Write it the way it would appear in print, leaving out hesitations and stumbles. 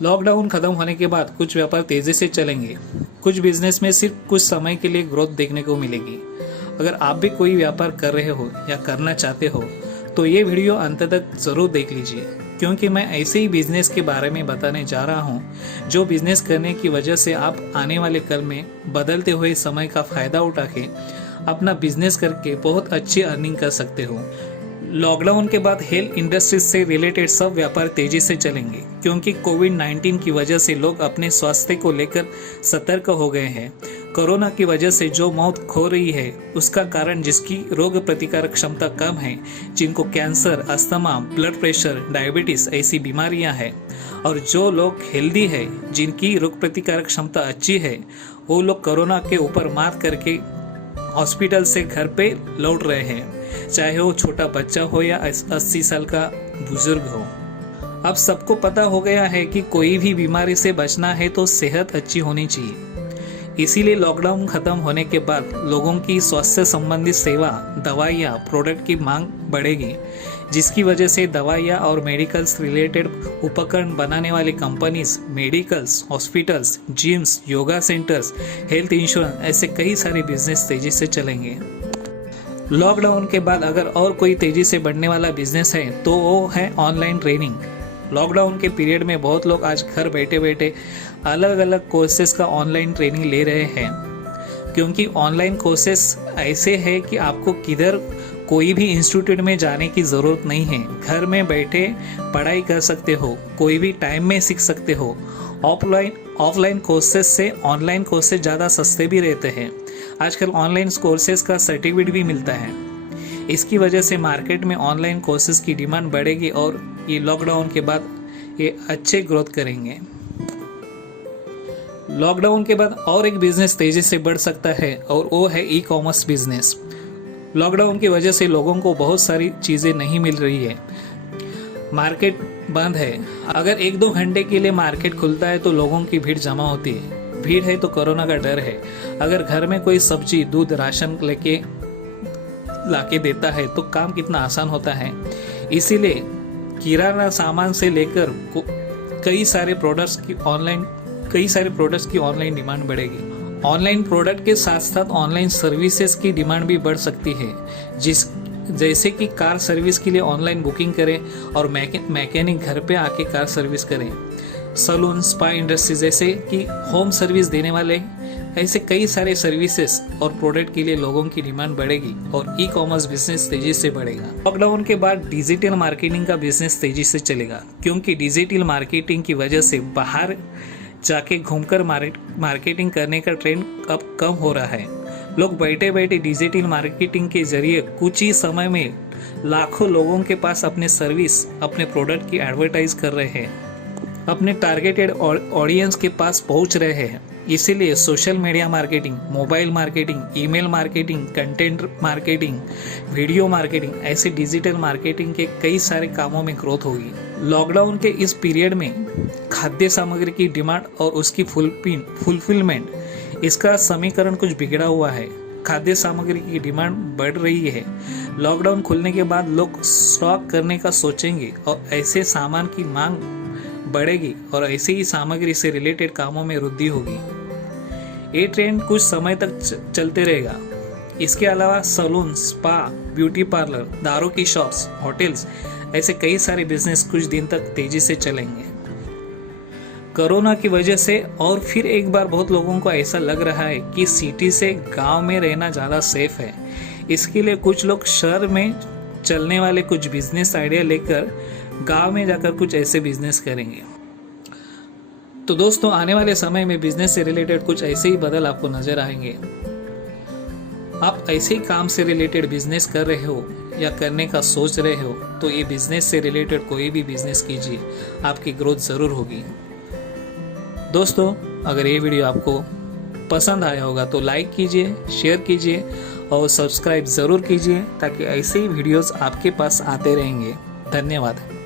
Lockdown खत्म होने के बाद कुछ व्यापार तेजी से चलेंगे। कुछ बिजनेस में सिर्फ कुछ समय के लिए ग्रोथ देखने को मिलेगी। अगर आप भी कोई व्यापार कर रहे हो या करना चाहते हो तो ये वीडियो अंत तक जरूर देख लीजिए, क्योंकि मैं ऐसे ही बिजनेस के बारे में बताने जा रहा हूँ जो बिजनेस करने की वजह से आप आने वाले कल में बदलते हुए समय का फायदा उठा के अपना बिजनेस करके बहुत अच्छी अर्निंग कर सकते हो। लॉकडाउन के बाद हेल्थ इंडस्ट्री से रिलेटेड सब व्यापार तेजी से चलेंगे, क्योंकि कोविड-19 की वजह से लोग अपने स्वास्थ्य को लेकर सतर्क हो गए हैं। कोरोना की वजह से जो मौत खो रही है उसका कारण जिसकी रोग प्रतिकारक क्षमता कम है, जिनको cancer, asthma, blood pressure, diabetes ऐसी बीमारियां हैं, और जो लोग हेल्दी है, जिनकी रोग प्रतिकारक क्षमता अच्छी है, वो लोग कोरोना के ऊपर मात करके हॉस्पिटल से घर पे लौट रहे हैं, चाहे वो छोटा बच्चा हो या 80 साल का बुजुर्ग हो। अब सबको पता हो गया है कि कोई भी बीमारी से बचना है तो सेहत अच्छी होनी चाहिए। इसीलिए लॉकडाउन खत्म होने के बाद लोगों की स्वास्थ्य संबंधी सेवा, दवाइयाँ, प्रोडक्ट की मांग बढ़ेगी, जिसकी वजह से दवाइयाँ और मेडिकल्स रिलेटेड उपकरण बनाने वाली companies, medicals, hospitals, gyms, yoga centers, health insurance ऐसे कई सारे बिजनेस तेजी से चलेंगे। लॉकडाउन के बाद अगर और कोई तेजी से बढ़ने वाला बिजनेस है तो वो है ऑनलाइन ट्रेनिंग। लॉकडाउन के पीरियड में बहुत लोग आज घर बैठे बैठे अलग अलग कोर्सेज का ऑनलाइन ट्रेनिंग ले रहे हैं, क्योंकि ऑनलाइन कोर्सेज ऐसे हैं कि आपको किधर कोई भी इंस्टीट्यूट में जाने की ज़रूरत नहीं है। घर में बैठे पढ़ाई कर सकते हो, कोई भी टाइम में सीख सकते हो। ऑफलाइन कोर्सेज से ऑनलाइन कोर्सेज ज़्यादा सस्ते भी रहते हैं। आजकल ऑनलाइन कोर्सेज का सर्टिफिकेट भी मिलता है। इसकी वजह से मार्केट में ऑनलाइन कोर्सेज की डिमांड बढ़ेगी और ये लॉकडाउन के बाद ये अच्छे ग्रोथ करेंगे। लॉकडाउन के बाद और एक बिजनेस तेजी से बढ़ सकता है और वो है ई कॉमर्स बिजनेस। लॉकडाउन की वजह से लोगों को बहुत सारी चीज़ें नहीं मिल रही है, मार्केट बंद है। अगर 1-2 घंटे के लिए मार्केट खुलता है तो लोगों की भीड़ जमा होती है। भीड़ है तो कोरोना का डर है। अगर घर में कोई सब्जी, दूध, राशन लाके देता है तो काम कितना आसान होता है। इसीलिए किराना सामान से लेकर कई सारे प्रोडक्ट्स की ऑनलाइन डिमांड बढ़ेगी। ऑनलाइन प्रोडक्ट के साथ साथ ऑनलाइन सर्विसेज की डिमांड भी बढ़ सकती है, जैसे कि कार सर्विस के लिए ऑनलाइन बुकिंग करें और मैकेनिक घर पे आके कार सर्विस करें। सलून, स्पा इंडस्ट्री जैसे कि होम सर्विस देने वाले ऐसे कई सारे सर्विसेज और प्रोडक्ट के लिए लोगों की डिमांड बढ़ेगी और ई कॉमर्स बिजनेस तेजी से बढ़ेगा। लॉकडाउन के बाद डिजिटल मार्केटिंग का बिजनेस तेजी से चलेगा, क्योंकि डिजिटल मार्केटिंग की वजह से बाहर जाके घूमकर मार्केटिंग करने का ट्रेंड अब कम हो रहा है। लोग बैठे बैठे डिजिटल मार्केटिंग के जरिए कुछ ही समय में लाखों लोगों के पास अपने सर्विस, अपने प्रोडक्ट की एडवर्टाइज कर रहे हैं, अपने टारगेटेड ऑडियंस के पास पहुंच रहे हैं। इसीलिए social media marketing, mobile marketing, email marketing, content marketing, video marketing ऐसे डिजिटल मार्केटिंग के कई सारे कामों में ग्रोथ होगी। लॉकडाउन के इस पीरियड में खाद्य सामग्री की डिमांड और उसकी फुलफिलमेंट, इसका समीकरण कुछ बिगड़ा हुआ है। खाद्य सामग्री की डिमांड बढ़ रही है। लॉकडाउन खुलने के बाद लोग स्टॉक करने का सोचेंगे और ऐसे सामान की मांग बढ़ेगी और ऐसे ही सामग्री से रिलेटेड कामों में वृद्धि होगी। ये ट्रेंड कुछ समय तक चलते रहेगा। इसके अलावा सलून, स्पा, ब्यूटी पार्लर, दारू की शॉप्स, होटल्स ऐसे कई सारे बिजनेस कुछ दिन तक तेजी से चलेंगे। कोरोना की वजह से और फिर एक बार बहुत लोगों को ऐसा लग रहा है कि सिटी से गांव में रहना ज़्यादा सेफ है। इसके लिए कुछ लोग शहर में चलने वाले कुछ बिजनेस आइडिया लेकर गांव में जाकर कुछ ऐसे बिजनेस करेंगे। तो दोस्तों, आने वाले समय में बिजनेस से रिलेटेड कुछ ऐसे ही बदल आपको नजर आएंगे। आप ऐसे ही काम से रिलेटेड बिजनेस कर रहे हो या करने का सोच रहे हो तो ये बिजनेस से रिलेटेड कोई भी बिजनेस कीजिए, आपकी ग्रोथ जरूर होगी। दोस्तों, अगर ये वीडियो आपको पसंद आया होगा तो लाइक कीजिए, शेयर कीजिए और सब्सक्राइब ज़रूर कीजिए, ताकि ऐसे ही वीडियोस आपके पास आते रहेंगे। धन्यवाद।